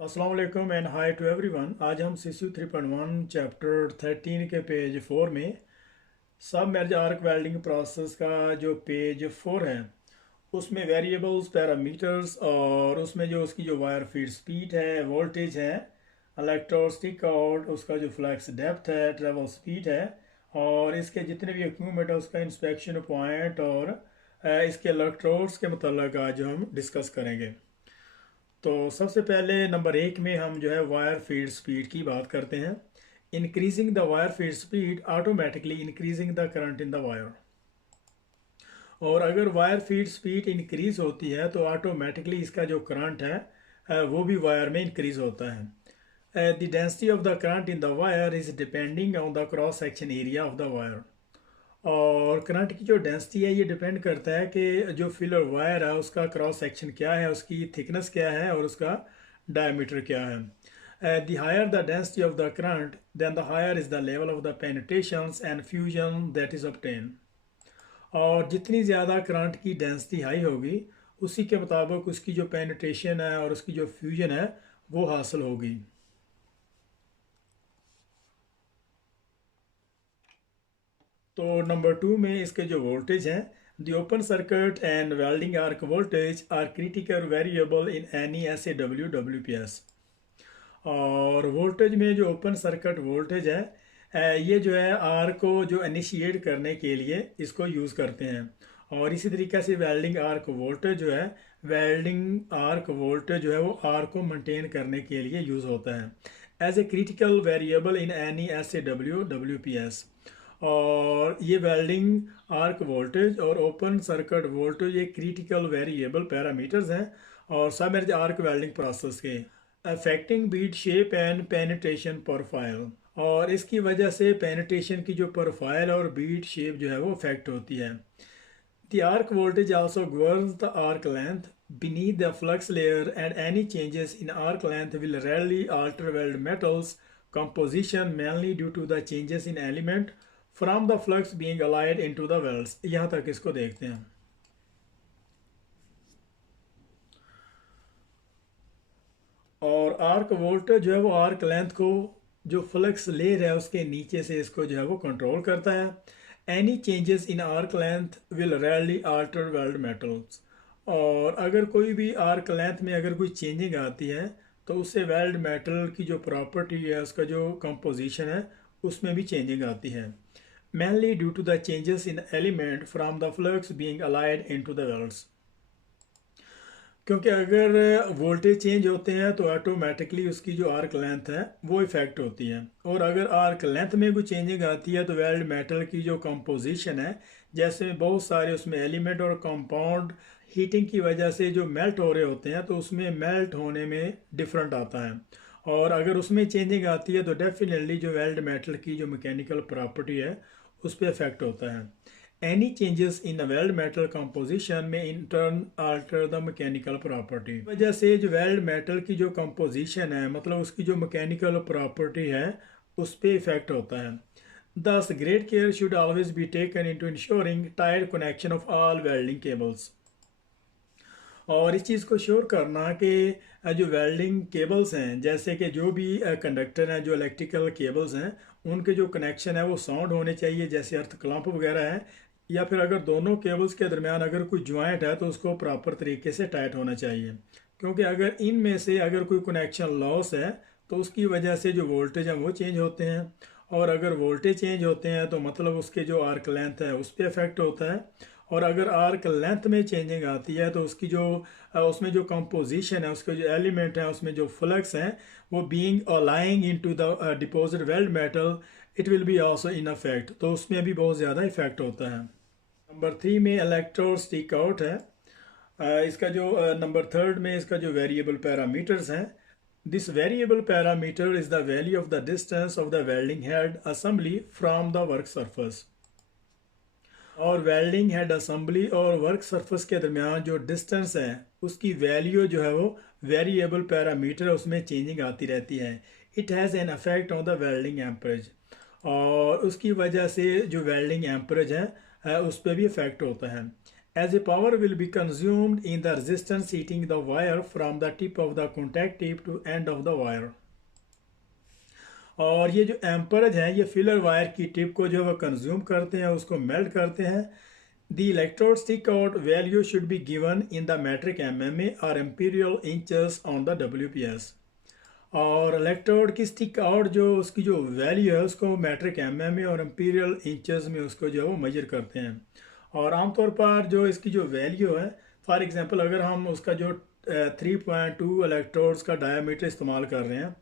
अस्सलाम वालेकुम and hi to everyone. आज हम CSU 3.1 चैप्टर 13 के पेज 4 में सब मेर्ज आर्क वेल्डिंग प्रोसेस का जो पेज 4 है उसमें वेरिएबल्स पैरामीटर्स और उसमें जो उसकी जो वायर फीड स्पीड है, वोल्टेज है, इलेक्ट्रोस्टिक आउट, उसका जो फ्लक्स डेप्थ है, ट्रेवल स्पीड है और इसके जितने भी इक्विपमेंट है उसका इंस्पेक्शन पॉइंट और इसके इलेक्ट्रोड्स के मतलब आज हम डिस्कस करेंगे। तो सबसे पहले नंबर 1 में हम जो है वायर फीड स्पीड की बात करते हैं। Increasing the wire feed speed automatically increasing the current in the wire. और अगर वायर फीड स्पीड इंक्रीज होती है तो ऑटोमेटिकली इसका जो करंट है वो भी वायर में इंक्रीज होता है। The density of the current in the wire is depending on the cross section area of the wire. और करंट की जो डेंसिटी है ये डिपेंड करता है कि जो फिलर वायर है उसका क्रॉस सेक्शन क्या है, उसकी थिकनेस क्या है और उसका डायमीटर क्या है। The higher the density of the current then the higher is the level of the penetrations and fusion that is obtain. और जितनी ज़्यादा करंट की डेंसिटी हाई होगी उसी के मुताबिक उसकी जो पेनिट्रेशन है और उसकी जो फ्यूजन है वो हासिल होगी। तो नंबर 2 में इसके जो वोल्टेज हैं, the open circuit and welding arc voltage are critical variable in any SAW WPS। और वोल्टेज में जो ओपन सर्किट वोल्टेज है ये जो है आर को जो इनिशिएट करने के लिए इसको यूज़ करते हैं। और इसी तरीके से वेल्डिंग आर्क वोल्टेज जो है, वेल्डिंग आर्क वोल्टेज जो है वो आर को मेंटेन करने के लिए यूज़ होता है as a critical variable in any SAW WPS। और ये वेल्डिंग आर्क वोल्टेज और ओपन सर्किट वोल्टेज ये क्रिटिकल वेरिएबल पैरामीटर्स हैं और सब मेरे आर्क वेल्डिंग प्रोसेस के affecting bead shape and penetration profile. और इसकी वजह से पेनिट्रेशन की जो प्रोफाइल और बीट शेप जो है वो अफेक्ट होती है। The arc voltage also governs the arc length beneath the flux layer, and any changes in arc length will rarely alter weld metals composition, mainly due to the changes in element from the flux being allied into the welds। यहाँ तक इसको देखते हैं। और arc voltage जो है वो arc length को जो फ्लक्स लेयर है उसके नीचे से इसको जो है वो कंट्रोल करता है। Any changes in arc length will rarely alter weld metals. और अगर कोई भी आर्क लेंथ में अगर कोई चेंजिंग आती है तो उससे वेल्ड मेटल की जो प्रॉपर्टी है, उसका जो कंपोजिशन है उसमें भी चेंजिंग आती है। mainly due to the changes in element from the flux being allied into the welds। क्योंकि अगर वोल्टेज चेंज होते हैं तो ऑटोमेटिकली उसकी जो आर्क लेंथ है वो इफेक्ट होती है। और अगर आर्क लेंथ में कोई चेंजिंग आती है तो वेल्ड मेटल की जो कंपोजिशन है, जैसे बहुत सारे उसमें एलिमेंट और कंपाउंड हीटिंग की वजह से जो मेल्ट हो रहे होते हैं तो उसमें मेल्ट होने में डिफरेंट आता है। और अगर उसमें चेंजिंग आती है तो डेफिनेटली जो वेल्ड मेटल की जो मैकेनिकल प्रॉपर्टी है उस पर इफेक्ट होता है। Any changes in the weld metal composition may in turn alter the mechanical property। वजह से जो वेल्ड मेटल की जो कंपोजिशन है, मतलब उसकी जो मैकेनिकल प्रॉपर्टी है उस पर इफेक्ट होता है। Thus great care should always be taken into ensuring tight connection of all welding cables। और इस चीज़ को श्योर करना कि जो वेल्डिंग केबल्स हैं, जैसे कि जो भी कंडक्टर हैं, जो इलेक्ट्रिकल केबल्स हैं, उनके जो कनेक्शन है वो साउंड होने चाहिए, जैसे अर्थ क्लैंप वगैरह है। या फिर अगर दोनों केबल्स के दरमियान अगर कोई जॉइंट है तो उसको प्रॉपर तरीके से टाइट होना चाहिए। क्योंकि अगर इनमें से अगर कोई कनेक्शन लॉस है तो उसकी वजह से जो वोल्टेज हैं वो चेंज होते हैं। और अगर वोल्टेज चेंज होते हैं तो मतलब उसके जो आर्क लेंथ है उस पर इफेक्ट होता है। और अगर आर्क लेंथ में चेंजिंग आती है तो उसकी जो उसमें जो कंपोजिशन है, उसके जो एलिमेंट हैं, उसमें जो फ्लक्स हैं वो being alloying into the deposit weld metal, it will be also in affect. तो उसमें भी बहुत ज़्यादा इफेक्ट होता है। नंबर 3 में इलेक्ट्रोस्टिक आउट है। इसका जो नंबर 3 में इसका जो वेरिएबल पैरामीटर्स हैं, this variable parameter is the value of the distance of the welding head assembly from the work surface. और वेल्डिंग हेड असेंबली और वर्क सरफेस के दरमियान जो डिस्टेंस है उसकी वैल्यू जो है वो वेरिएबल पैरामीटर, उसमें चेंजिंग आती रहती है। It has an affect on the welding amperage. और उसकी वजह से जो वेल्डिंग एम्परेज है उस पर भी इफेक्ट होता है। as a power will be consumed in the resistance heating the wire from the tip of the contact tip to end of the wire। और ये जो एम्परेज है ये फिलर वायर की टिप को जो है वो कंज्यूम करते हैं, उसको मेल्ट करते हैं। The electrode stick out value should be given in the metric MMA और imperial inches on the WPS। और इलेक्ट्रोड की स्टिक आउट जो उसकी जो वैल्यू है उसको मैट्रिक MMA और एम्पीरियल इंचेस में उसको जो है वो मेजर करते हैं। और आमतौर पर जो इसकी जो वैल्यू है, फॉर एग्जांपल अगर हम उसका जो 3.2 इलेक्ट्रोड्स का डायमीटर इस्तेमाल कर रहे हैं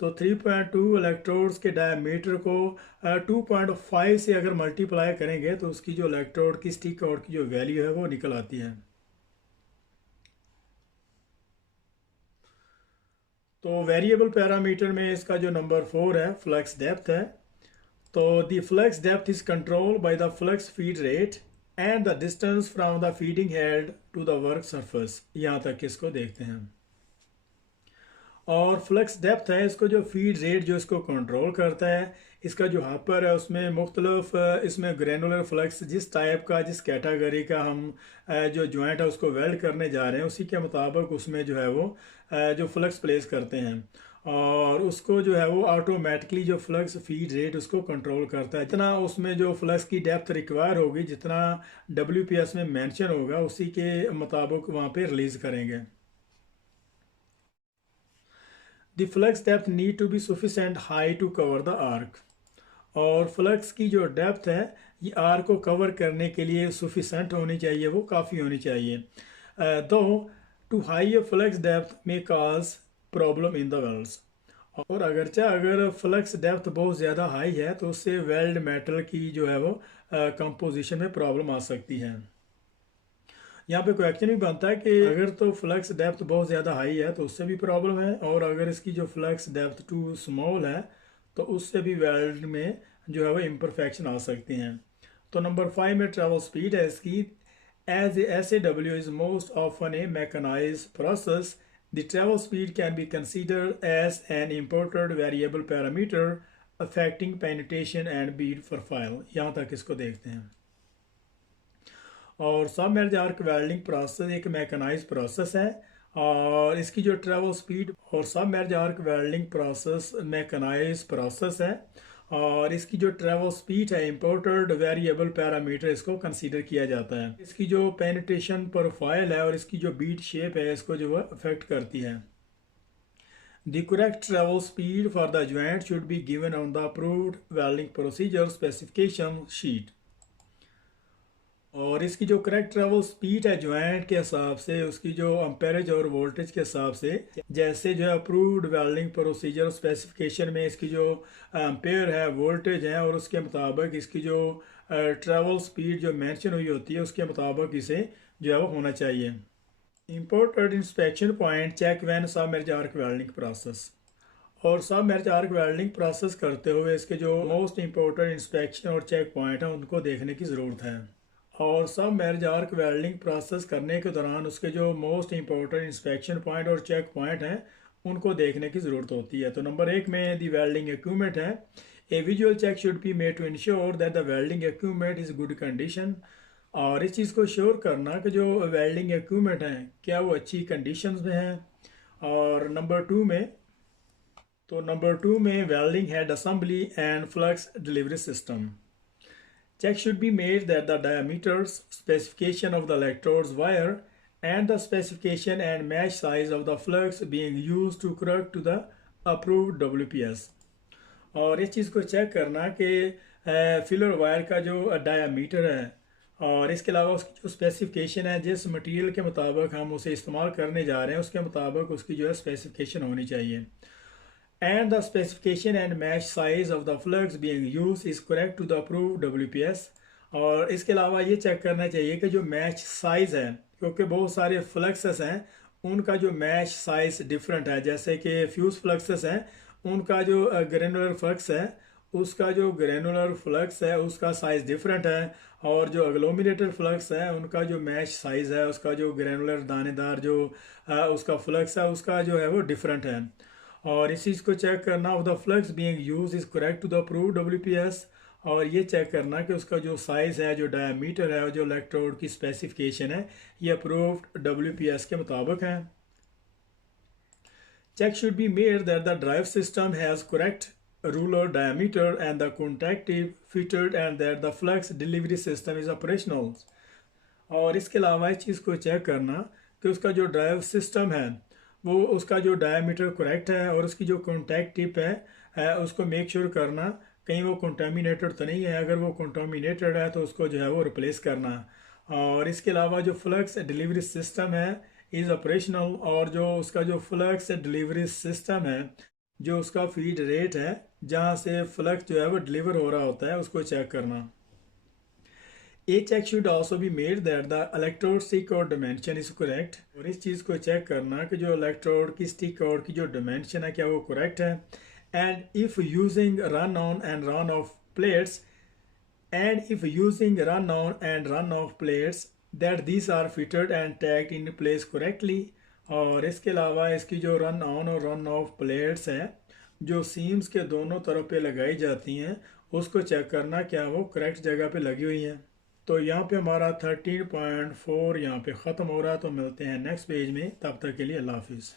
तो 3.2 इलेक्ट्रोड्स के डायमीटर को 2.5 से अगर मल्टीप्लाई करेंगे तो उसकी जो इलेक्ट्रोड की स्टिक आउट की जो वैल्यू है वो निकल आती है। तो वेरिएबल पैरामीटर में इसका जो नंबर 4 है फ्लक्स डेप्थ है। तो the flux depth is control by the flux feed rate and the distance from the feeding head to the work surface. यहाँ तक इसको देखते हैं। और फ्लक्स डेप्थ है इसको जो फीड रेट जो इसको कंट्रोल करता है, इसका जो हापर है उसमें मुख्तलिफ इसमें ग्रेनुलर फ्लक्स जिस टाइप का जिस कैटेगरी का हम जो जॉइंट है उसको वेल्ड करने जा रहे हैं उसी के मुताबिक उसमें जो है वो जो फ्लक्स प्लेस करते हैं और उसको जो है वो ऑटोमेटिकली जो फ्लक्स फीड रेट उसको कंट्रोल करता है। जितना उसमें जो फ्लक्स की डेप्थ रिक्वायर होगी, जितना WPS में मेंशन होगा उसी के मुताबिक वहाँ पे रिलीज करेंगे। The flux depth need to be sufficient high to cover the arc. और फ्लक्स की जो डेप्थ है ये आर्क को कवर करने के लिए सफिशेंट होनी चाहिए, वो काफ़ी होनी चाहिए। दो टू हाई फ्लक्स डेप्थ में काज प्रॉब्लम इन द वेल्ड्स। और अगर फ्लक्स डेप्थ बहुत ज़्यादा हाई है तो उससे वेल्ड मेटल की जो है वो कंपोजिशन में प्रॉब्लम आ सकती है। यहाँ पे क्वेश्चन भी बनता है कि अगर तो फ्लक्स डेप्थ बहुत ज़्यादा हाई है तो उससे भी प्रॉब्लम है, और अगर इसकी जो फ्लक्स डेप्थ टू स्मॉल है तो उससे भी वेल्ड में जो है वो इम्परफेक्शन आ सकती हैं। तो नंबर 5 में ट्रेवल स्पीड है इसकी। As SAW is most often a mechanized process, the travel speed can be considered as an imported variable parameter affecting penetration and bead profile. यहाँ तक इसको देखते हैं। और सबमर्ज आर्क वेल्डिंग प्रोसेस एक मैकेनाइज्ड प्रोसेस है और इसकी जो ट्रेवल स्पीड और submerge arc welding process mechanized process है और इसकी जो ट्रेवल स्पीड है इंपोर्टेड वेरिएबल पैरामीटर इसको कंसीडर किया जाता है। इसकी जो पेनिट्रेशन प्रोफाइल है और इसकी जो बीट शेप है इसको जो है अफेक्ट करती है। The correct travel speed for the joint should be given on the approved welding procedure specification sheet. और इसकी जो करेक्ट ट्रेवल स्पीड है जॉइंट के हिसाब से उसकी जो एम्पेरेज और वोल्टेज के हिसाब से जैसे जो है अप्रूव्ड वेल्डिंग प्रोसीजर स्पेसिफिकेशन में इसकी जो एम्पेयर है वोल्टेज है और उसके मुताबिक इसकी जो ट्रेवल स्पीड जो मेंशन हुई होती है उसके मुताबिक इसे जो है वो होना चाहिए। Imported inspection point check when submerge arc welding process. और सबमर्ज आर्क वेल्डिंग प्रोसेस करते हुए इसके जो मोस्ट इंपॉर्टेंट इंस्पेक्शन और चेक पॉइंट है उनको देखने की ज़रूरत है। और सबमर्ज आर्क वेल्डिंग प्रोसेस करने के दौरान उसके जो मोस्ट इंपॉर्टेंट इंस्पेक्शन पॉइंट और चेक पॉइंट हैं उनको देखने की ज़रूरत होती है। तो नंबर 1 में दी वेल्डिंग इक्विपमेंट है। A visual check should be made to ensure that the welding equipment is good condition. और इस चीज़ को श्योर करना कि जो वेल्डिंग इक्विपमेंट हैं क्या वो अच्छी कंडीशन में हैं। और नंबर 2 में welding head assembly and flux delivery system. Check should be made that the diameters, specification of the electrodes wire, and the specification and mesh size of the flux being used to correct to the approved WPS। और इस चीज़ को check करना कि filler wire का जो diameter है और इसके अलावा उसकी जो स्पेसिफिकेशन है जिस मटेरियल के मुताबिक हम उसे इस्तेमाल करने जा रहे हैं उसके मुताबिक उसकी जो है स्पेसिफिकेशन होनी चाहिए। And the specification and mesh size of the flux being used is correct to the approved WPS। और इसके अलावा ये चेक करना चाहिए कि जो मैश साइज़ है, क्योंकि बहुत सारे फ्लक्सेस हैं उनका जो मैश साइज़ डिफरेंट है। जैसे कि फ्यूज फ्लक्सेस हैं उनका जो ग्रेनुलर फ्लक्स है उसका जो ग्रेनुलर फ्लक्स है उसका साइज़ डिफरेंट है, और जो एग्लोमेरेटेड फ्लक्स है उनका जो मैश साइज़ है उसका जो ग्रेनुलर दानेदार जो उसका फ्लक्स है उसका जो है वो डिफरेंट है। और इस चीज़ को चेक करना of the flux being use is correct to the approved WPS। और ये चेक करना कि उसका जो साइज़ है, जो डायमीटर है और जो इलेक्ट्रोड की स्पेसिफिकेशन है ये अप्रूव्ड WPS के मुताबिक है। Check should be made that the drive system has correct ruler diameter and the contact tip fitted and that the flux delivery system is operational। और इसके अलावा इस चीज़ को चेक करना कि उसका जो ड्राइव सिस्टम है वो उसका जो डायमीटर करेक्ट है और उसकी जो कॉन्टैक्ट टिप है उसको मेक श्योर करना कहीं वो कंटामिनेटेड तो नहीं है। अगर वो कंटामिनेटेड है तो उसको जो है वो रिप्लेस करना। और इसके अलावा जो फ्लक्स डिलीवरी सिस्टम है इज़ ऑपरेशनल, और जो उसका जो फ्लक्स डिलीवरी सिस्टम है, जो उसका फीड रेट है जहाँ से फ्लक्स जो है वो डिलीवर हो रहा होता है, उसको चेक करना। A check should also be made that the electrode stick और dimension is correct। और इस चीज़ को चेक करना कि जो इलेक्ट्रोड की स्टिक और की जो dimension है क्या वो correct है। and if using run on and run off plates that these are fitted and tagged in place correctly। और इसके अलावा इसकी जो रन ऑन और रन ऑफ प्लेट्स हैं जो सीम्स के दोनों तरफ पे लगाई जाती हैं उसको चेक करना क्या वो करेक्ट जगह पे लगी हुई हैं। तो यहाँ पे हमारा 13.4 यहाँ पे ख़त्म हो रहा है। तो मिलते हैं नेक्स्ट पेज में, तब तक के लिए अल्लाह हाफिज़।